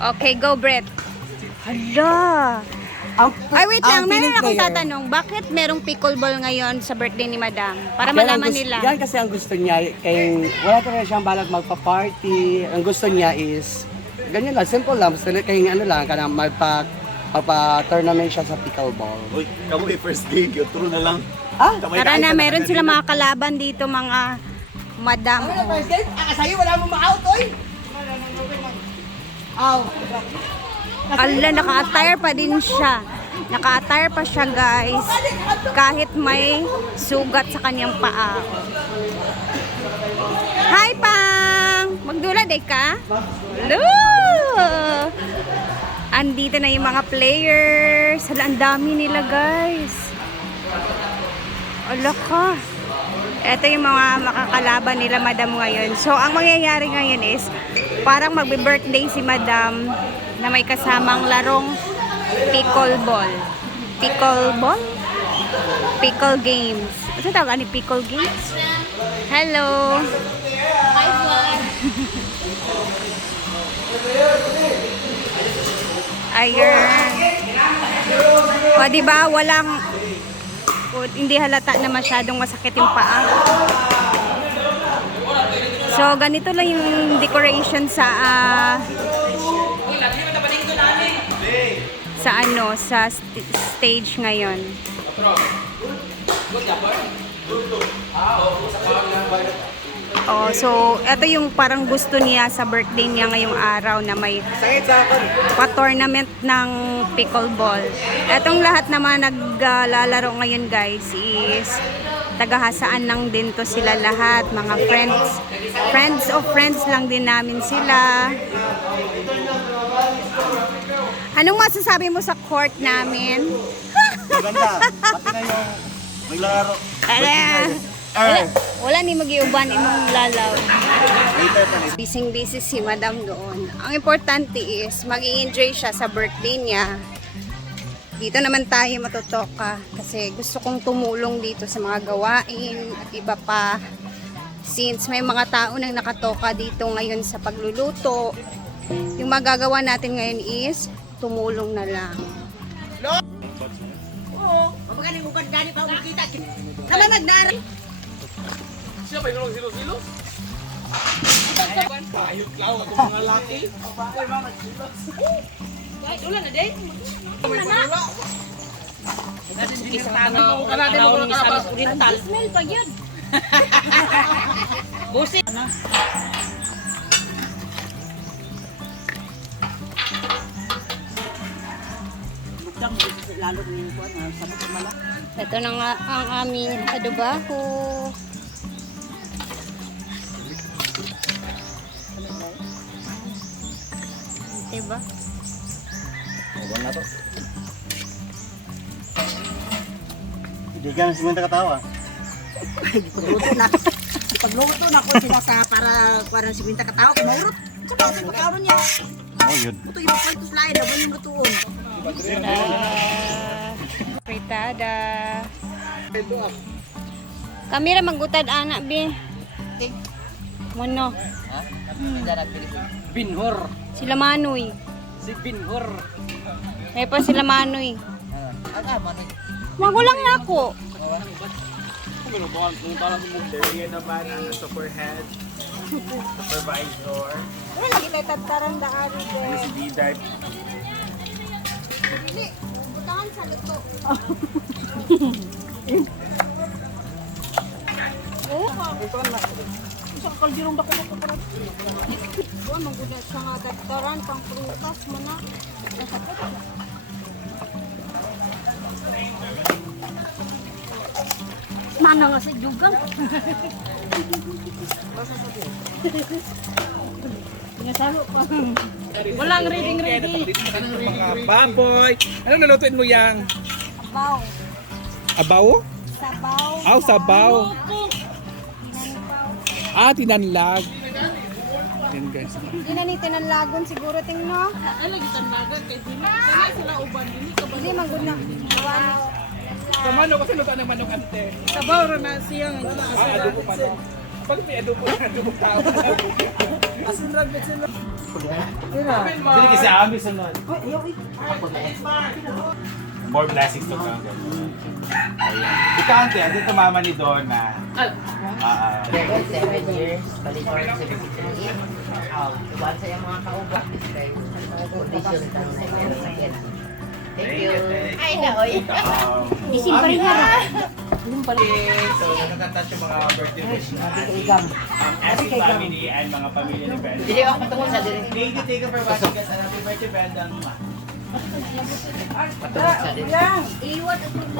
Okay, go Brett. Hala. Ay, wait lang. Meron akong tatanong. Bakit merong pickleball ngayon sa birthday ni Madam? Para malaman nila. Yan kasi ang gusto niya. Wala talaga siyang balak magpa-party. Ang gusto niya is, ganyan lang, simple lang. Basta kayong ano lang, kanang magpa-tournament siya sa pickleball. Uy, kamu first gig, true na lang. Ah? Tara na, meron sila mga kalaban dito, mga Madam. Sa'yo, wala mong ma-out, oy! Aw. Ala, naka-attire pa din siya. Naka-attire pa siya, guys. Kahit may sugat sa kanyang paa. Hi, Pang! Magdula, day ka? Hello! Andito na yung mga players. Hala, ang dami nila, guys. Ala ka. Ito yung mga makakalaban nila, Madam, ngayon. So, ang mangyayari ngayon is, parang magbe-birthday si Madam na may kasamang larong pickleball. Pickleball? Pickle games. Ano tawag ni pickle games? Hello! Hi, vlog! Ayun. O, diba? Hindi halata na masyadong masakit yung paa. So, ganito lang yung decoration sa stage ngayon. Oh, so ito yung parang gusto niya sa birthday niya ngayong araw na may pa-tournament ng pickleball. Etong lahat naman naglalaro ngayon, guys, is tagahasaan lang din to sila lahat, mga friends of friends lang din namin sila. Anong masasabi mo sa court namin? Maganda. Pati na yung maglalaro. Wala ni mag-iuban imong lalaw. Busy si Madam doon. Ang importante is mag-i-enjoy siya sa birthday niya. Dito naman tayo matutoka kasi gusto kong tumulong dito sa mga gawain at iba pa. Since may mga tao nang nakatoka dito ngayon sa pagluluto, yung magagawa natin ngayon is tumulong na lang. Oo, mapagaling mo gani pa umikita. Naman nagdari. Siya ba yung silo-silo? Ayot lang ako mga laki. Ulan na din. Ulan na. Smell pa yun. Busi. Ito na nga ang aming adobaho. Diba? Huwag na to. Hindi ka na simunta katawa. Pagluto na ko sila sa para si Binta katawa ko maurot. Tsaka sa pagkaron niya. Oh, yun. Ito yung pwede slide, abo yung lutuon. Fritada. Kami ra magutad anak bi. Mono. Binhor. Sila Manoy. Si Binhor. May pa sila Manoy. Magulang na ako. Kung parang bigyan naman ang superhead, supervisor, Wala lagi tayo tataran daan si D-Dive. Dili, butangan sa luto. Isang kaldirong dako ko para. Wala maguna sa nga tataran pang prutas mo na. Mana nga sa jugang. Ngasalo pa. Walang reading. Mga baboy. Ano nalutuin mo yang? Abaw. Abaw? Sabaw. Aw, sabaw. Tinanlag. Yan guys. Hindi na ni tinanlagon siguro tingno. Ano gitan naga kay dili kana sila uban dili ka Hindi maguna. Sa manok kasi luto ng manok ante. sabaw ra na siya nga. Adobo pa no. Bakit may adobo na adobo tao? Asunod, betsunod. Hindi kasi amin sa nun. More blessings to come. Ayan. Ikaw, ante, andito mama ni Donna. 7 years, balik ko rin 73. Iwan sa yung mga kaubat. Condition sa mga. Thank you. Ay, naoy. Isin pa rin nga. So, nakakatouch yung mga birthday wish na Asik family and mga pamilya ni Brenda. Dili ako patungkol sa dili. Thank you, thank you for watching guys. And happy birthday, Brenda. Patungkol sa dili.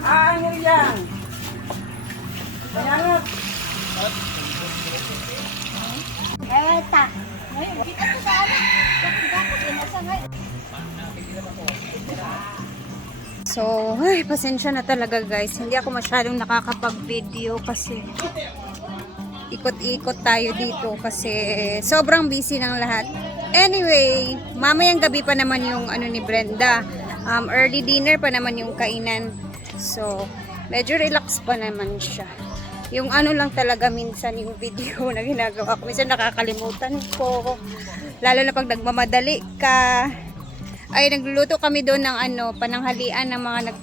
Ano yan? So, ay, pasensya na talaga guys. Hindi ako masyadong nakakapag-video kasi ikot-ikot tayo dito kasi sobrang busy ng lahat. Anyway, mamayang gabi pa naman yung ano ni Brenda. Early dinner pa naman yung kainan. So, medyo relax pa naman siya. Yung ano lang talaga minsan yung video na ginagawa ko. Minsan nakakalimutan ko. Lalo na pag nagmamadali ka. Ay, nagluluto kami doon ng ano, pananghalian ng mga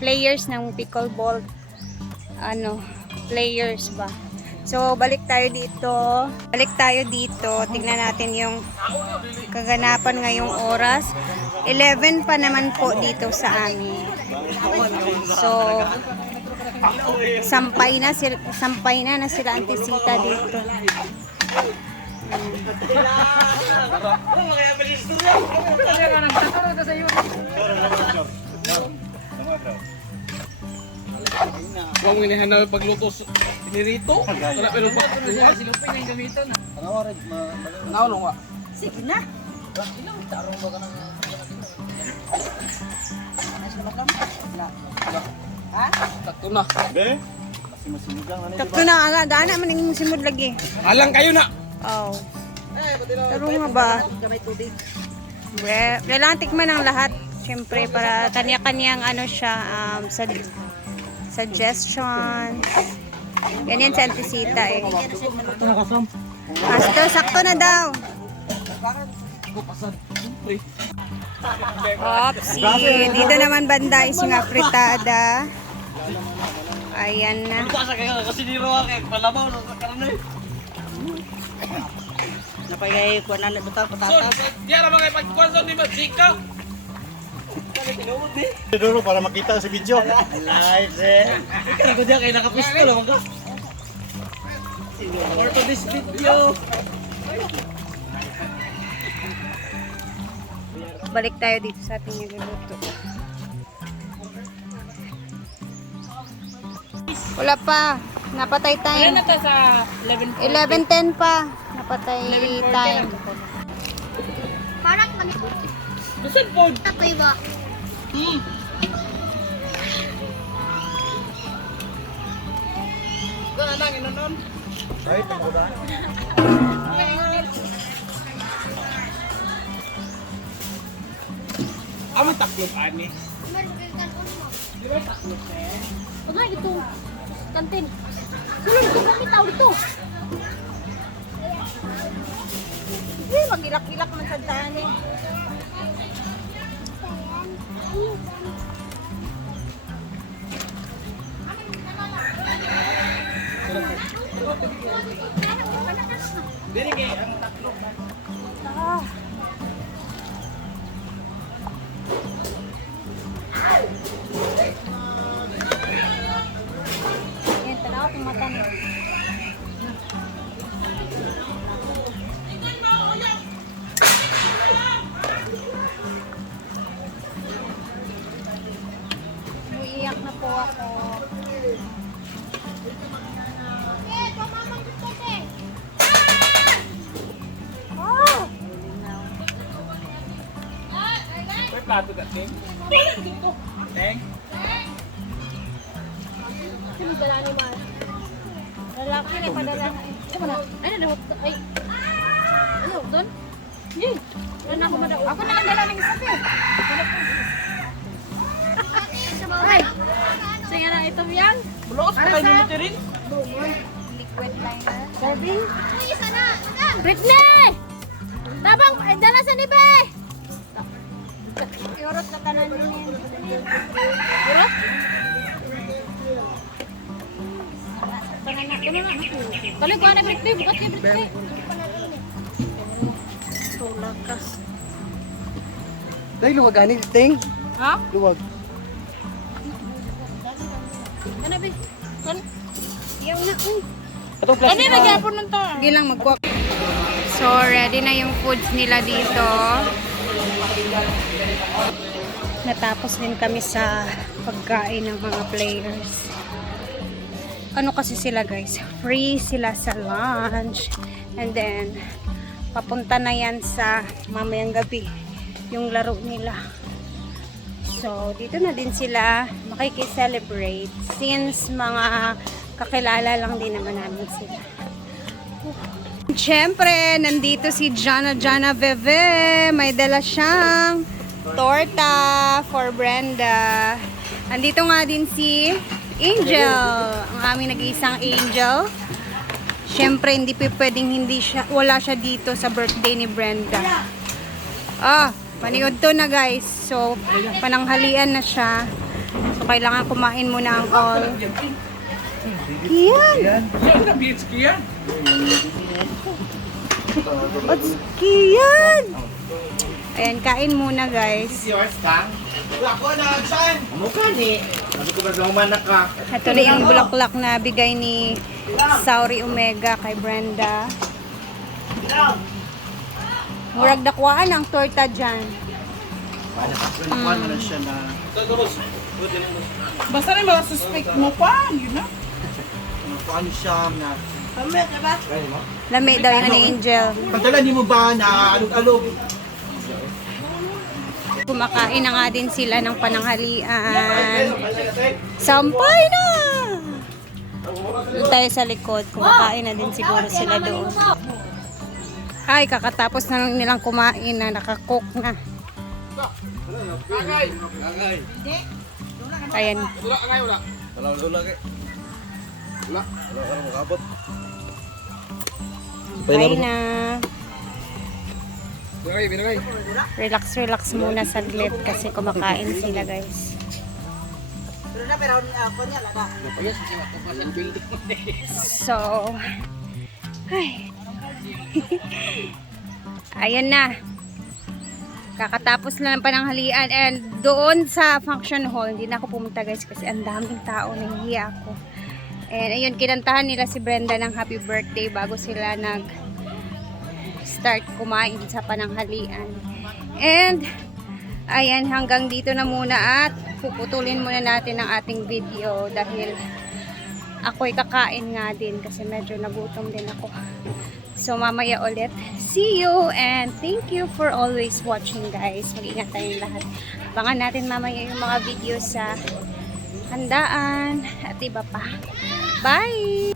players ng pickleball. Ano, players ba. So, balik tayo dito. Tingnan natin yung kaganapan ngayong oras. 11 pa naman po dito sa amin. So, sampay na sila Auntie Sita dito. Huwag minahan na pagluto ni Rito. Wala pero pa. Silupin yung gamitan. Naulong wa. Sige na. Takto na. Be? Kasi masinigang na Takto na aga, gana man yung simod lagi. Alang kayo na. Oh. Pero nga ba? Gamay tubig. Kailangan tikman ng lahat. Siyempre, para kanya-kanyang ano siya, suggestion. Ganyan sa Auntie Sita eh. Sakto na daw. Opsi. Dito naman banda is nga fritada. Ayan na. Napagay ko na butang Son, patatas. diyan na mga pagkwanson ni Masika. Duro para makita sa video. Live eh. Ikaw diyan kay nakapistol ako ka. For to this video. Balik tayo dito sa ating niluluto. Wala pa. Napatay time. Ano to sa 11:10 pa. Napatay time. Parang manipot. Saan po? Ako iba. Saan ang inanon? Amo taklop ani. Pagay ito. Kantin. Sulod ito. Bakit tao ito? Magilak-ilak man sa daan eh. Dili kay ang taklop. Yan, tanaw kung mata niya. Uiiyak na po ako. Eh, pamamang dito eh. Oh! May plato dating. Teng. Sino dala ni Mar? Lalaki na padala. Ano na? Ay, nalahot. Ay. Ano, doon? Hindi. Doon ako madaw. Ako na lang dala ng isa ko. Ay! Sige na, ito yan. Bulos pa kayo dito rin. Serving? Britney! Tabang, dala sa nibe! Yorot na kanan niya. Urot? Kali ko na Britney, bukas kay Britney. Tulakas. Dahil luwag ani, ting. Ha? Luwag. Ano ba? Yaw na, uy. Itong Ano plastic na gyapon nun to? Sige lang magkuha. So, ready na yung foods nila dito. Natapos din kami sa pagkain ng mga players. Ano kasi sila guys? Free sila sa lunch. And then, papunta na yan sa mamayang gabi. Yung laro nila. So, dito na din sila makikiselebrate. Since mga kakilala lang din naman namin sila. Siyempre, nandito si Jana Veve. May dala siyang torta for Brenda. Nandito nga din si Angel. Ang aming nag-iisang Angel. Siyempre, hindi pwedeng wala siya dito sa birthday ni Brenda. Paniod to na guys. So, pananghalian na siya. So, kailangan kumain muna ang all. Kian! Yan na beach kiyan. What's Kian? Ayan, kain muna guys. Yours, Kang? Mukha ni. Sabi ko ba lumanak ka? Ito na yung bulaklak na bigay ni Sauri Omega kay Brenda. Murag dakwaan ang torta dyan. Nakuha na siya na. Basta na mga suspect mo pa, yun na. Nakuha siya na. Lami daw yung ni Angel. Pagdala ni mo ba na alog-alog? Kumakain na nga din sila ng pananghalian. Sampay na! Doon tayo sa likod. Kumakain na din siguro sila doon. Ay, kakatapos na lang nilang kumain na nakakook na. Ayan. Wala ka wala. Wala kay. Wala ka makabot. Bye na. Binagay. Relax muna saglit kasi kumakain sila guys. So, ay. Ayan na. Kakatapos lang ng pananghalian and doon sa function hall, hindi na ako pumunta guys kasi ang daming tao, nahihiya ako. And ayun, kinantahan nila si Brenda ng happy birthday bago sila start kumain sa pananghalian. And ayan, hanggang dito na muna at puputulin muna natin ang ating video dahil ako'y kakain nga din kasi medyo nagutom din ako. So mamaya ulit. See you and thank you for always watching guys. Mag-ingat tayong lahat. Abangan natin mamaya yung mga video sa handaan at iba pa. Bye!